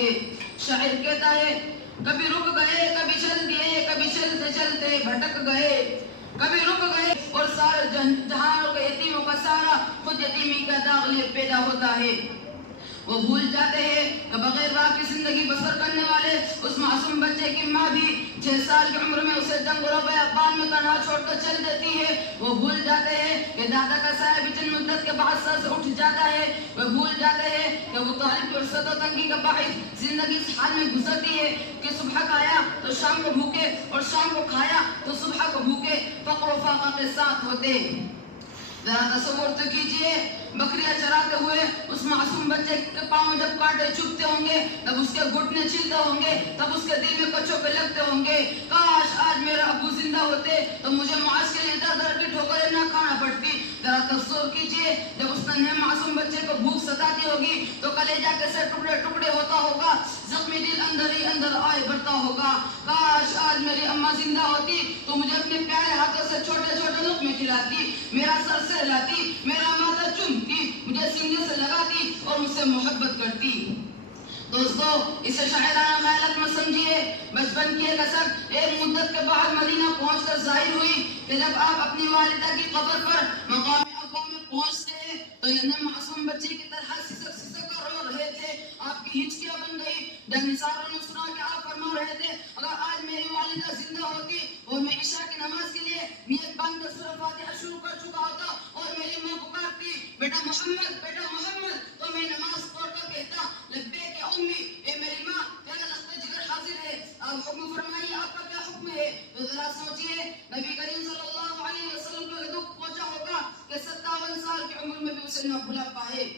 ہے۔ شاعر کہتا ہے کبھی رک گئے کبھی چل دیے، کبھی چلتے چلتے بھٹک گئے، کبھی رک گئے اور سارے جہانوں کے یتیموں کا سارا خود یتیمی کا داغ لے پیدا ہوتا ہے۔ وہ بھول جاتے ہیں کہ بغیر باپ کی زندگی بسر کرنے والے اس معصوم بچے کی ماں بھی 6 سال کی عمر میں اسے جنگ و بیابان میں تنہا چھوڑ کر چل دیتی ہے۔ وہ بھول جاتے ہیں کہ دادا کا سایہ بھی چند مدت کے بعد سر سے اٹھ جاتا ہے۔ وہ بھول جاتے ہیں کہ وہ طالب کی عرصت و تنگی کا باعث زندگی اس حال میں گزرتی ہے کہ صبح کھایا تو شام کو بھوکے اور شام کو کھایا تو صبح کو بھوکے، فقر و فاقہ کے ساتھ ہوتے۔ ذرا تصور تو کیجئے، بکریاں چراتے ہوئے اس معصوم بچے کے پاؤں جب کانٹے چبھتے ہوں گے، تب اس کے گھٹنے چھلتے ہوں گے، تب اس کے دل میں کچھوں پہ لگتے ہوں گے، کاش آج میرا ابو زندہ ہوتے تو مجھے معاش کے لیے در در کی ٹھوکریں نہ کھانا پڑتی۔ ذرا تصور کیجئے، جب اس ننھے معصوم بچے کو بھوک ستاتی ہوگی تو کلیجہ کیسے ٹکڑے ٹکڑے ہوتا ہوگا، زخمی دل اندر ہی اندر آئے بڑھتا ہوگا، کاش آج میری اماں زندہ ہوتی تو مجھے اپنے پیارے ہاتھوں سے چھوٹے چھوٹے لقمے کھلاتی، میرا سر سہلاتی، میرا ماتھا چومتی، مجھے سینے سے لگاتی اور مجھ سے محبت کرتی۔ دوستو، اسے شاعرانہ خیالت میں سمجھیے، بچپن کی ایک اثر ایک مدت کے بعد مدینہ پہنچ کر ظاہر ہوئی کہ جب آپ اپنی والدہ کی قبر پر مقام ابا میں پہنچتے ہیں تو یہ معصوم بچے کی طرح سسک سسک کر رو رہے تھے، آپ کی ہچکیاں بن گئی۔ جب نثاروں نے سنا کہ آپ فرما رہے تھے اگر آج میری والدہ زندہ ہوتی اور میں عشاء کی نماز کے لیے نیت باندھ کر سورہ فاتحہ شروع کر چکا ہوتا اور میری ماں پکارتی بیٹا محمد بیٹا محمد، تو میں نماز پڑھ کر کہتا لبیک یا امی، اے میری ماں تیرا لخت جگر حاضر ہے، آپ حکم فرمائیے آپ کا کیا حکم ہے۔ تو ذرا سوچئے، نبی کریم صلی اللہ علیہ وسلم کو یہ دکھ پہنچا ہوگا کہ 57 سال کی عمر میں بھی اسے نہ بھلا پائے۔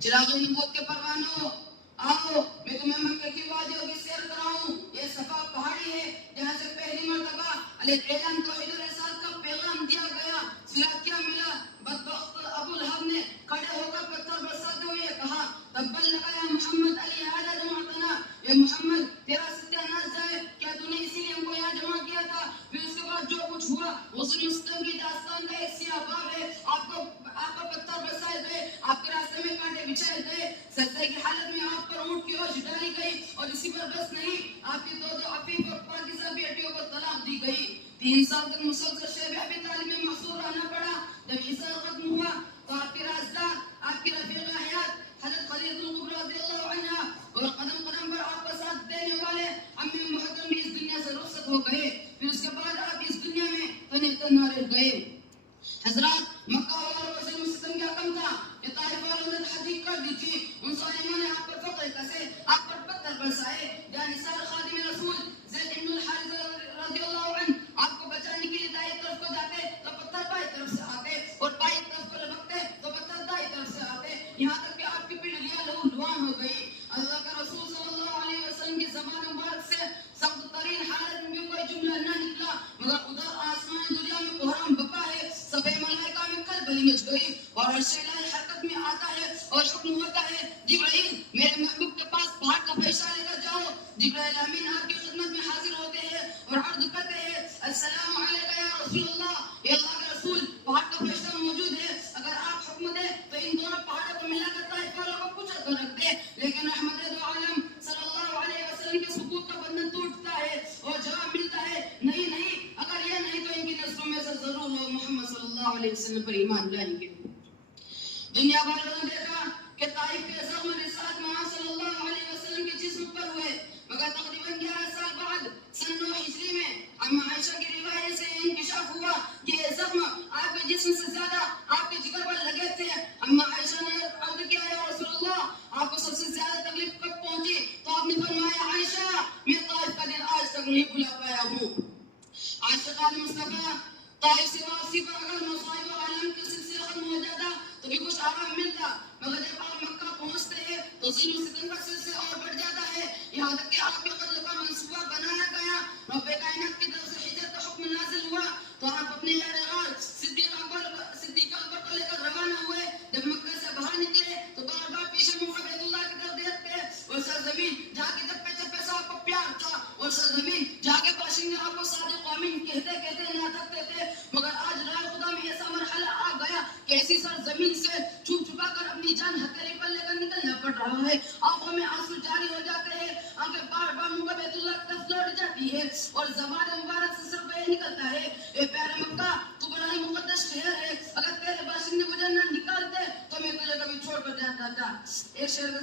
چراغ نبوت کے پروانوں، آؤ میں تمہیں مکہ کی وادیوں کی سیر کراؤں۔ یہ صفا پہاڑی ہے جہاں سے پہلی مرتبہ علیہ اعلان توحید و رسالت کا پیغام دیا گیا۔ صلہ کیا ملا؟ بدبخت ابو لہب نے کھڑے ہو کر پتھر برساتے ہوئے کہا تبا لک یا محمد علی ھذا جمعتنا، اے محمد تیرا ستیہ ناز جائے، کیا تو نے اسی لیے ہم کو یہاں جمع کیا تھا؟ پھر اس کے بعد جو کچھ ہوا غسل مسلم کی داستان کا ایک سیاہ باب ہے۔ آپ کو پتھر برسائے گئے، آپ کے راستے میں کانٹے بچھائے گئے، سجدے کی حالت میں آپ پر اونٹ کی اوجھ ڈالی گئی، اور اسی پر بس نہیں، آپ کی دو عفیف اور پاکیزہ بیٹیوں کو طلاق دی گئی۔ 3 سال تک مسلسل شیب ابی طالب میں محصور رہنا پڑا۔ جب عیسیٰ ختم ہوا تو آپ کے رازدار، آپ کی رفیق حیات حضرت خدیجہ الکبریٰ رضی اللہ عنہا اور قدم قدم پر آپ کا ساتھ دینے والے امی محترم بھی اس دنیا سے رخصت ہو گئے۔ پھر اس کے بعد آپ اس دنیا میں تنہ تنہا رہ گئے۔ حضرات، مکہ والوں کو ظلم ستم کیا کم تھا کہ طائف والوں نے تحقیق کر دی تھی، ان ظالموں نے آپ پر فقر کسے، آپ پر پتھر برسائے۔ جانثار خادم رسول زید بن الحارث رضی اللہ عنہ آپ کو بچانے کے لیے دائیں طرف کو جاتے تو پتھر بائیں طرف سے آتے، اور بائیں طرف کو لپکتے تو پتھر دائیں طرف سے آتے، یہاں تک کہ آپ کی پنڈلیاں لہو لہان ہو گئی۔ اللہ کا رسول صلی اللہ علیہ وسلم کی زبان مبارک سے سخت ترین حالت میں بھی کوئی جملہ نہ نکلا، مگر ادھر آسمان دنیا میں کوہرام بپا ہے، سبے ملائکہ میں کلبلی مچ گئی، اور عرش الہی حرکت میں آتا ہے اور حکم ہوتا ہے جبرائیل میرے محبوب کے پاس پہاڑ کا فیصلہ لے کر جاؤ۔ جبرائیل امین آپ کی خدمت میں حاضر ہوتے ہیں اور عرض کرتے ہیں السلام علیکم یا رسول اللہ، اے اللہ کے رسول پہاڑ کا فیصلہ موجود ہے، اگر آپ حکم دیں تو ان دونوں پہاڑوں کو ملا کر طائف والوں کو کچل کر رکھ دیں۔ لیکن رحمت دو عالم صلی اللہ علیہ وسلم کے سکوت کا بندھن ٹوٹتا ہے اور جواب ملتا ہے نہیں نہیں، اگر یہ نہیں تو ان کی نسلوں میں سے ضرور لوگ محمد صلی اللہ علیہ وسلم پر ایمان لائیں گے۔ دنیا والوں نے دیکھا کہ طائف کے زخم رسالت میں صلی اللہ علیہ وسلم کے جسم پر ہوئے، مگر تقریباً 11 سال بعد سن 9 ہجری میں اما عائشہ کی روایت سے انکشاف ہوا کہ یہ زخم آپ کے جسم سے زیادہ آپ کے جگر پر لگے تھے۔ اما عائشہ نے عرض کیا یا رسول اللہ، آپ کو سب سے زیادہ تکلیف کب پہنچی؟ تو آپ نے فرمایا عائشہ میں طائف کا دن آج تک نہیں بھلا پایا ہوں۔ عاشقان مصطفیٰ، طائف سے واپسی پر اگر مصائب و عالم کے سلسلہ ختم ہو جاتا تو بھی کچھ آرام ملتا، مگر جب آپ مکہ پہنچتے ہیں تو ظلم و ستم کا سلسلہ اور بڑھ جاتا ہے، یہاں تک کہ آپ کے قتل کا منصوبہ بنایا گیا۔ رب کائنات کی طرف سے ہجرت کا حکم نازل ہوا تو آپ اپنے یار غار صدیق اکبر کو لے کر روانہ ہوئے۔ جب مکہ سے باہر نکلے تو بار بار پیچھے منہ بیت اللہ کی طرف دیکھتے اور سرزمین جہاں کے چپے چپے سے آپ کو پیار تھا، اور سرزمین جہاں کے باشندے آپ کو صادق و امین کہتے کہتے نہ تھکتے تھے، مگر آج رائے خدا میں ایسا مرحلہ آ گیا کہ ایسی سرزمین سے چھپ چھپا کر اپنی جان ہتھیلی پر لے کر نکلنا پڑ رہا ہے، آنکھوں میں آنسو جاری ہو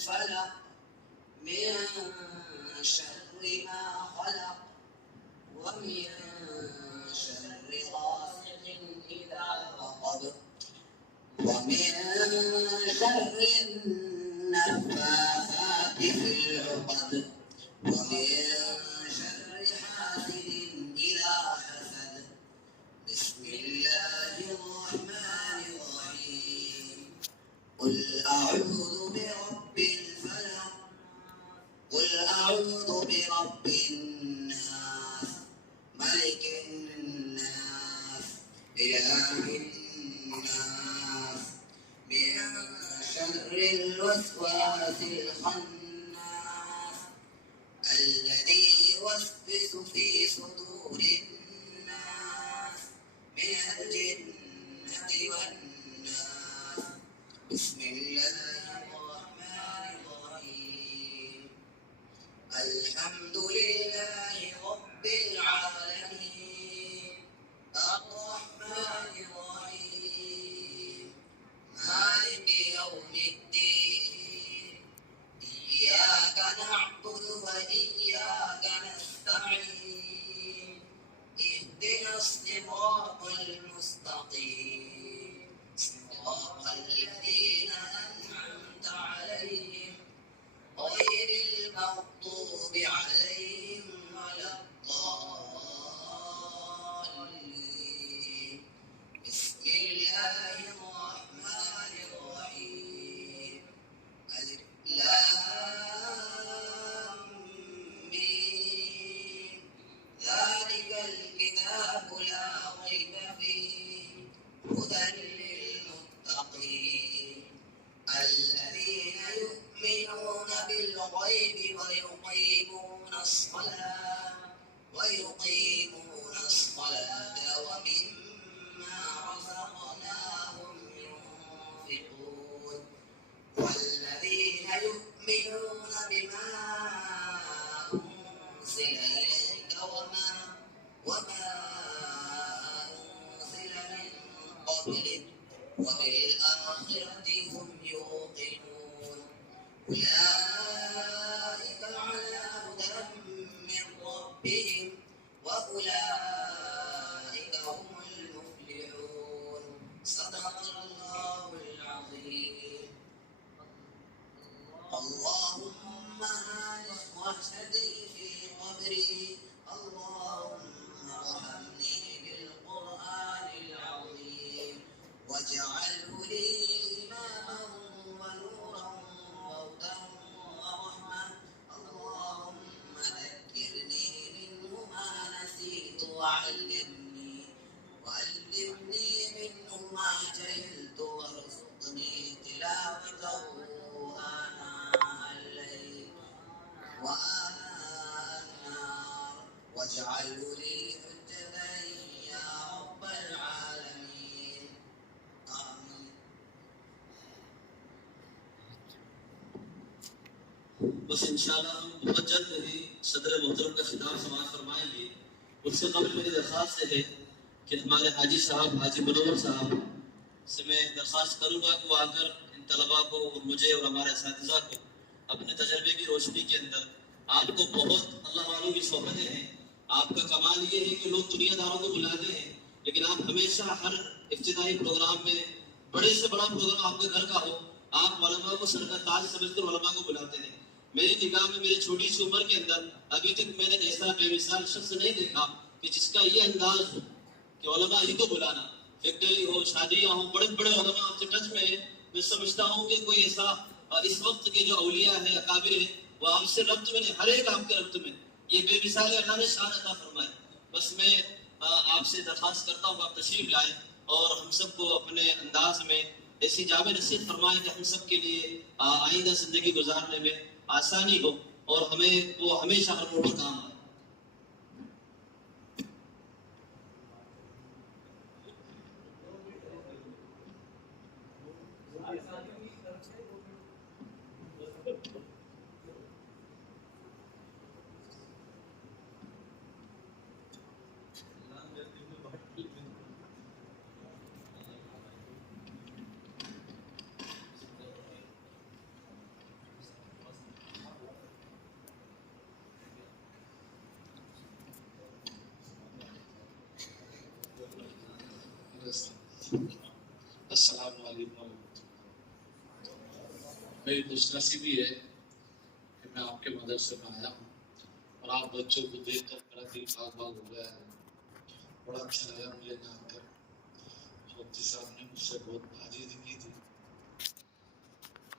الفلق من شر ما خلق ومن شر غاسق إذا وقب ومن شر النفاثات في العقد ومن شر حاسد إذا حسد. بسم الله الرحمن الرحيم. قل أعوذ برب الفلق قل أعوذ برب الناس ملك الناس إله الناس من شر الوسواس الخناس الذي يوسوس في صدور الناس من الجنة والناس. بسم الله الرحمن الرحيم. الحمد لله رب العالمين الرحمن الرحيم مالك يوم الدين إياك نعبد وإياك نستعين اهدنا الصراط المستقيم صراط الذين أنعمت عليهم غير المغضوب عليهم ولا الضالين. بسم الله الرحمن الرحيم. ألف لام ميم ذلك الكتاب لا ريب فيه هدى للمتقين الذين يؤمنون بالغيب ويقيمون الصلاة ومما رزقناهم ينفقون والذين يؤمنون بما أنزل إليك وما أنزل من قبلك وبالآخرة هم يوقنون أولئك على هدى من ربهم وأولئك هم المفلحون. اللهم واهدني في قبري اللهم ارحمني بالقرآن العظيم واجعله لي إماما ونورا وهدى ورحمة اللهم ذكرني منه ما نسيت وعلمني منه ما جهلت وارزقني تلاوته آناء الليل وآناء النهار واجعله لي حجة يا رب العالمين آمين. بس انشاءاللہ ہم بہت جلد ہی صدر محترم کا خطاب سماعت فرمائیں گے. اس سے قبل میری درخواست ہے کہ ہمارے حاجی صاحب حاجی منور صاحب سے میں درخواست کروں گا کہ وہ آ کر ان طلباء کو اور مجھے اور ہمارے اساتذہ کو اپنے تجربے کی روشنی کے اندر آپ کو بہت اللہ والوں کی صحبتیں ہیں. آپ کا کمال یہ ہے کہ لوگ دنیا داروں کو بلاتے ہیں لیکن آپ ہمیشہ ہر افتتاحی پروگرام میں بڑے سے بڑا پروگرام آپ کے گھر کا ہو آپ علماء کو سر کا تاج سمجھ کر علماء کو بلاتے ہیں. میری نگاہ میں میری چھوٹی سی عمر کے اندر ابھی تک میں نے ایسا بے مثال شخص نہیں دیکھا کہ جس کا یہ انداز ہو کہ علماء ہی کو بلانا. فیکٹری ہو شادیاں ہوں بڑے بڑے علماء آپ سے ٹچ میں ہیں. میں سمجھتا ہوں کہ کوئی ایسا اس وقت کے جو اولیاء ہیں اکابر ہیں وہ آپ سے ربط میں نہیں ہر ایک آپ کے ربط میں یہ بے مثال اللہ نے شان عطا فرمائے. بس میں آپ سے درخواست کرتا ہوں آپ تشریف لائیں اور ہم سب کو اپنے انداز میں ایسی جامع نصیحت فرمائیں کہ ہم سب کے لیے آئندہ زندگی گزارنے میں آسانی ہو اور ہمیں وہ ہمیشہ ہر موڑ کام آئے. السلام علیکم. میری خوش نصیبی ہے کہ میں آپ کے مدرسے میں آیا ہوں اور آپ بچوں کو دیکھ کر میرا دل باغ باغ ہو گیا ہے. بڑا اچھا لگا مجھے یہاں کر. مفتی صاحب نے مجھ سے بہت بھاجی کی تھی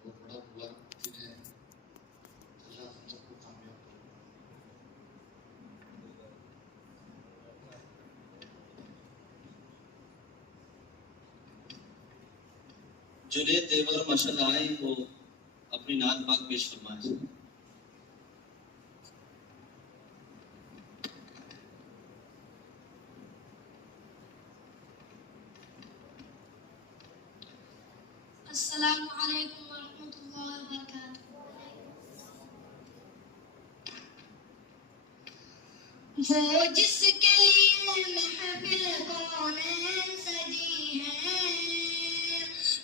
اور بڑا مبارک دن ہے. اللہ ہم سب کو کامیاب کرے. جنید دیور ماشاءاللہ آئے وہ اپنی نعت پاک پیش فرمائیں. السلام علیکم ورحمۃ اللہ وبرکاتہ. وہ جس کے لیے محفل کونین سجی ہے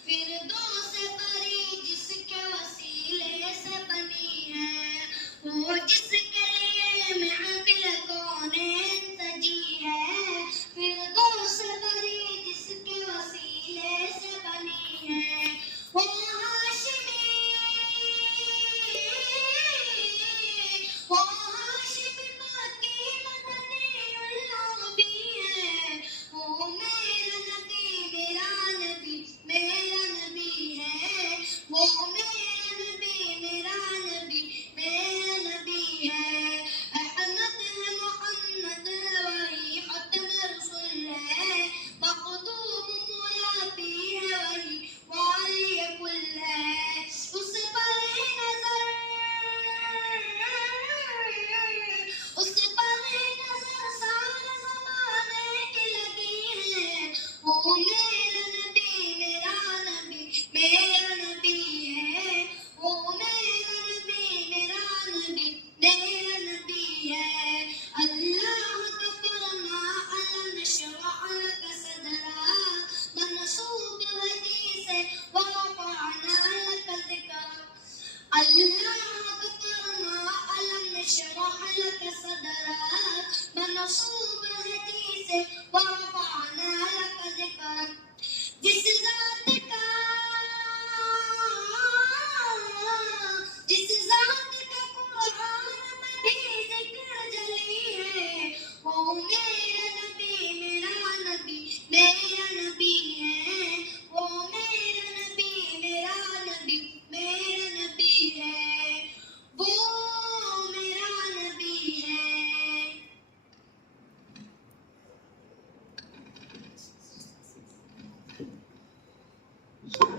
فردوس پری جس کے وسیلے سے بنی ہے. وہ جس کے لیے محفل کونین سجی ہے فردوس پری جس کے وسیلے سے بنی ہے. وہ ہاشمی مکی مدنی اللہ بھی ہے. وہ میرا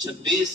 26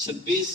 26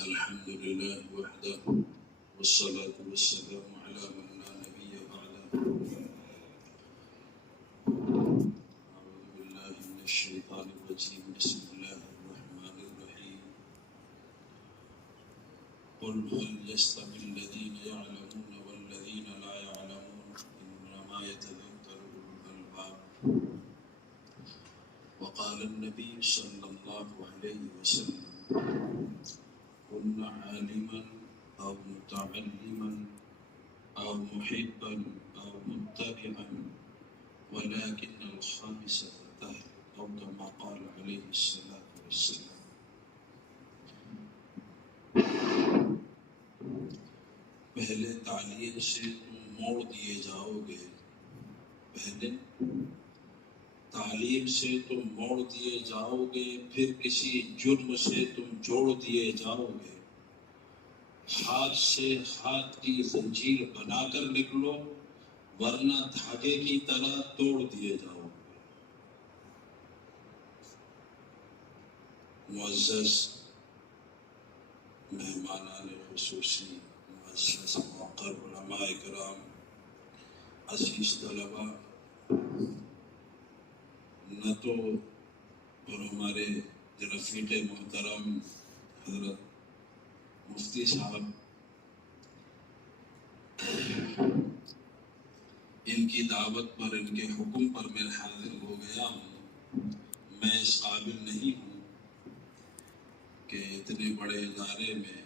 الحمد لله وحده والصلاة والسلام على من لا نبي بعده. أعوذ بالله من الشيطان الرجيم. بسم الله الرحمن الرحيم. قل هل يستوي الذين يعلمون والذين لا يعلمون إنما يتذكر أولو الألباب. وقال النبي صلى الله عليه وسلم كن عالما أو متعلما أو محبا أو متبعا ولكن الخامسة الدهر أو كما قال عليه الصلاة والسلام. پہلے تعلیم سے تم موڑ دیے جاؤ گے، پہلے تعلیم سے تم موڑ دیے جاؤ گے، پھر کسی جرم سے تم جوڑ دیے جاؤ گے، ہاتھ سے ہاتھ کی زنجیر بنا کر نکلو ورنہ دھاگے کی طرح توڑ دیے جاؤ گے۔ معزز مہمانان خصوصی، معزز موقر علماء کرام، عزیز طلباء، نہ تو اور ہمارے رفیق محترم حضرت مفتی صاحب ان کی دعوت پر، ان کے حکم پر میں حاضر ہو گیا ہوں، میں اس قابل نہیں ہوں کہ اتنے بڑے ادارے میں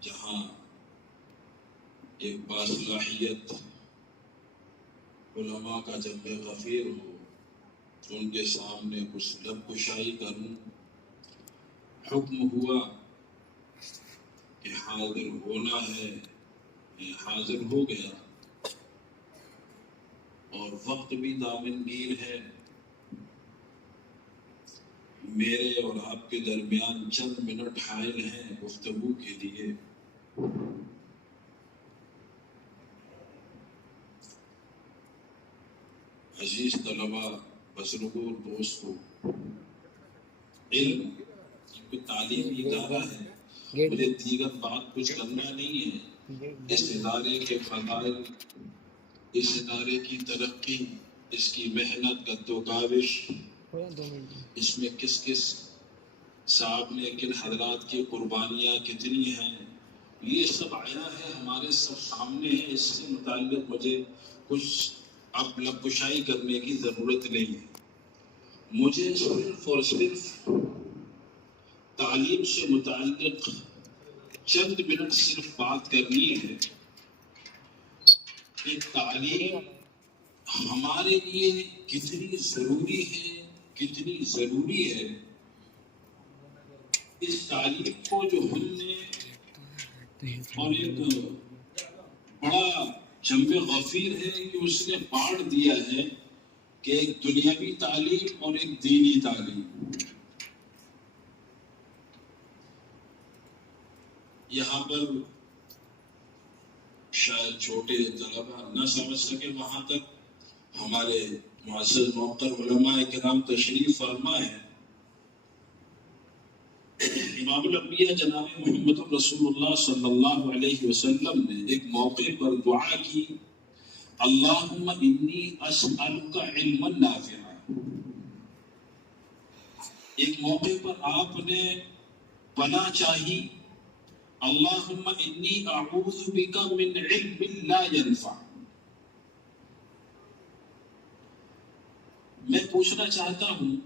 جہاں ایک باصلاحیت علماء کا جنب غفیر ہو ان کے سامنے کچھ لب کشائی کروں۔ حکم ہوا کہ حاضر ہونا ہے، میں حاضر ہو گیا، اور وقت بھی دامنگیر ہے۔ میرے اور آپ کے درمیان چند منٹ حائل ہیں گفتگو کے لیے۔ عزیز طلباء، بزرگوں، دوستوں، علم کوئی تعلیمی ادارہ ہے، مجھے دیگر بات کچھ کرنا نہیں ہے۔ اس ادارے کے فضائل، اس ادارے کی ترقی، اس کی محنت، گد و کاوش، اس میں کس کس صاحب نے، کن حضرات کی قربانیاں کتنی ہیں، یہ سب آیا ہے، ہمارے سب سامنے ہے۔ اس سے متعلق مجھے کچھ اب لب کشائی کرنے کی ضرورت نہیں ہے۔ مجھے صرف اور صرف تعلیم سے متعلق چند منٹ صرف بات کرنی ہے کہ تعلیم ہمارے لیے کتنی ضروری ہے، کتنی ضروری ہے۔ اس تعلیم کو جو ہم نے اور ایک بڑا جنب غفیر ہے کہ اس نے بانٹ دیا ہے کہ ایک دنیاوی تعلیم اور ایک دینی تعلیم۔ یہاں پر شاید چھوٹے طلباء نہ سمجھ سکے، وہاں تک ہمارے معزز موقر علماء کرام تشریف فرما ہے۔ امام الانبیاء جناب محمد رسول اللہ صلی اللہ علیہ وسلم نے ایک موقع پر دعا کی، اللہم انی اسألک علما نافعا۔ ایک موقع پر آپ نے پناہ چاہی، اللہم انی اعوذ بک من علم لا ينفع۔ میں پوچھنا چاہتا ہوں،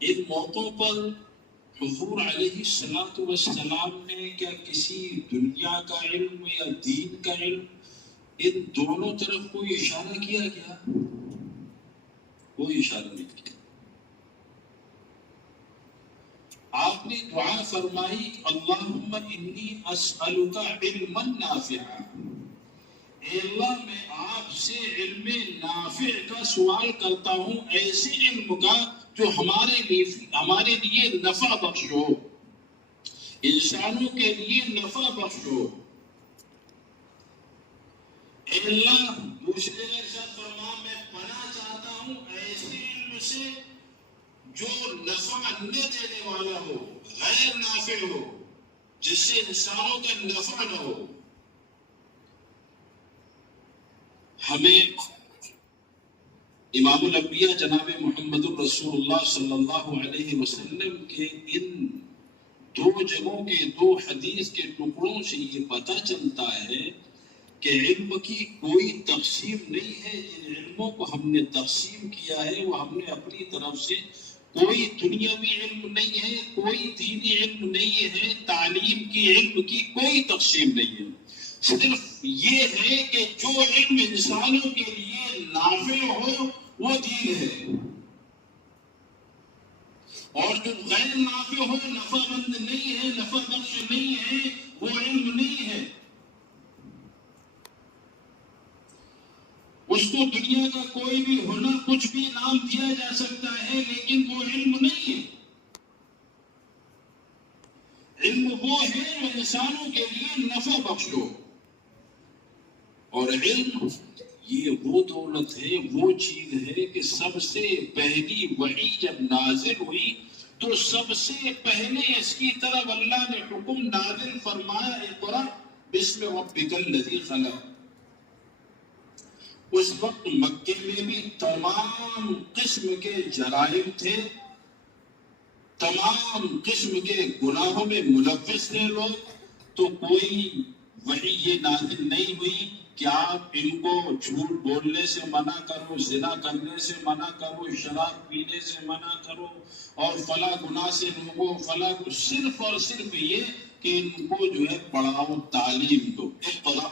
ان موقعوں پر حضور علیہ السلام نے کیا کسی دنیا کا علم یا دین کا علم، ان دونوں طرف کوئی اشارہ کیا گیا؟ کوئی اشارہ نہیں کیا۔ آپ نے دعا فرمائی، اللہم انی اسألک علما نافعا، اے اللہ میں آپ سے علم نافع کا سوال کرتا ہوں، ایسے علم کا جو ہمارے لیے نفع بخش ہو، انسانوں کے لیے نفع بخش ہو۔ اے اللہ، دوسرے ارشاد فرما، میں پناہ چاہتا ہوں ایسے علم سے جو نفع نہ دینے والا ہو، غیر نافع ہو، جس سے انسانوں کا نفع نہ ہو. ہمیں امام الانبیاء جناب محمد الرسول اللہ صلی اللہ علیہ وسلم کے ان دو جگہوں کے دو حدیث کے ٹکڑوں سے یہ پتہ چلتا ہے کہ علم کی کوئی تقسیم نہیں ہے. جن علموں کو ہم نے تقسیم کیا ہے وہ ہم نے اپنی طرف سے، کوئی دنیاوی علم نہیں ہے، کوئی دینی علم نہیں ہے، تعلیم کی علم کی کوئی تقسیم نہیں ہے. صرف یہ ہے کہ جو علم انسانوں کے لیے نافع ہو وہ دین ہے، اور جو غیر نافع ہو، نفع مند نہیں ہے، نفع بخش نہیں ہے، وہ علم نہیں ہے. اس کو دنیا کا کوئی بھی ہونا کچھ بھی نام دیا جا سکتا ہے، لیکن وہ علم نہیں ہے. علم وہ ہے جو انسانوں کے لیے نفع بخش ہو. اور علم یہ وہ دولت ہے، وہ چیز ہے کہ سب سے پہلی وحی جب نازل ہوئی تو سب سے پہلے اس کی طرف اللہ نے حکم نازل فرمایا، اقرأ بسم ربک الذی خلق. اس وقت مکے میں بھی تمام قسم کے جرائم تھے، تمام قسم کے گناہوں میں ملوث تھے لوگ. تو کوئی وحی یہ نازل نہیں ہوئی کہ آپ ان کو جھوٹ بولنے سے منع کرو، زنا کرنے سے منع کرو، شراب پینے سے منع کرو، اور فلاں گناہ سے لوگوں فلاں. صرف اور صرف یہ کہ ان کو جو ہے پڑھاؤ، تعلیم دو. اقرأ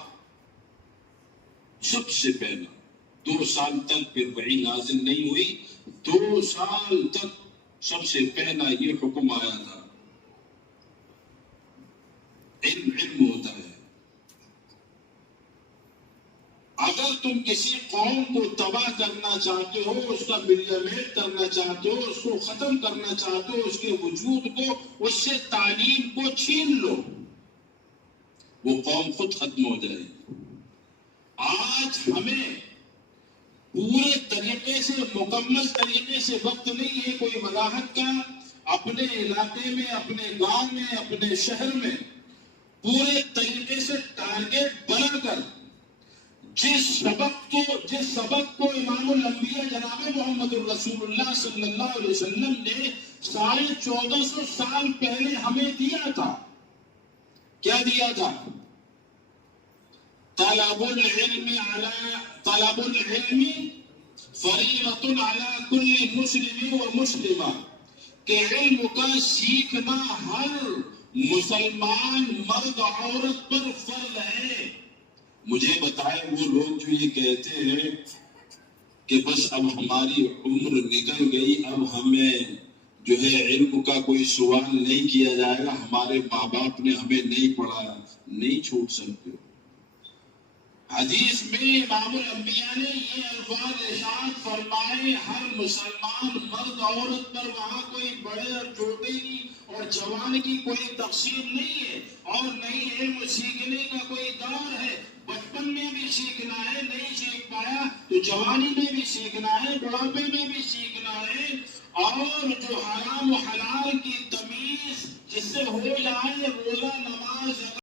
سب سے پہلا 2 سال تک پھر وحی نازل نہیں ہوئی. 2 سال تک سب سے پہلا یہ حکم آیا تھا. علم ہوتا ہے. اگر تم کسی قوم کو تباہ کرنا چاہتے ہو، اس کا ملیمیٹ کرنا چاہتے ہو، اس کو ختم کرنا چاہتے ہو، اس کے وجود کو، اس سے تعلیم کو چھین لو، وہ قوم خود ختم ہو جائے گی. آج ہمیں پورے طریقے سے، مکمل طریقے سے وقت نہیں ہے کوئی وضاحت کا. اپنے علاقے میں، اپنے گاؤں میں، اپنے شہر میں پورے طریقے سے ٹارگیٹ بنا کر جس سبق کو امام الانبیاء جناب محمد الرسول اللہ صلی اللہ علیہ وسلم نے 1450 سال پہلے ہمیں دیا تھا. کیا دیا تھا؟ طلب العلم فریضۃ علی کل مسلم و مسلمہ، کہ علم کا سیکھنا ہر مسلمان مرد عورت پر فرض ہے. مجھے بتائیں وہ لوگ جو یہ کہتے ہیں کہ بس اب ہماری عمر نکل گئی، اب ہمیں جو ہے علم کا کوئی سوال نہیں کیا جائے گا، ہمارے ماں باپ نے ہمیں نہیں پڑھایا. نہیں چھوٹ سکتے. حدیث میں امام الانبیاء نے یہ الفاظ ارشاد فرمائے، ہر مسلمان مرد عورت پر وہاں کوئی بڑے اور چھوٹے کی اور جوان کی کوئی تقسیم نہیں ہے، اور نہیں علم سیکھنے کا کوئی دور ہے. بچپن میں بھی سیکھنا ہے، نہیں سیکھ پایا تو جوانی میں بھی سیکھنا ہے، بڑھاپے میں بھی سیکھنا ہے. اور جو حرام و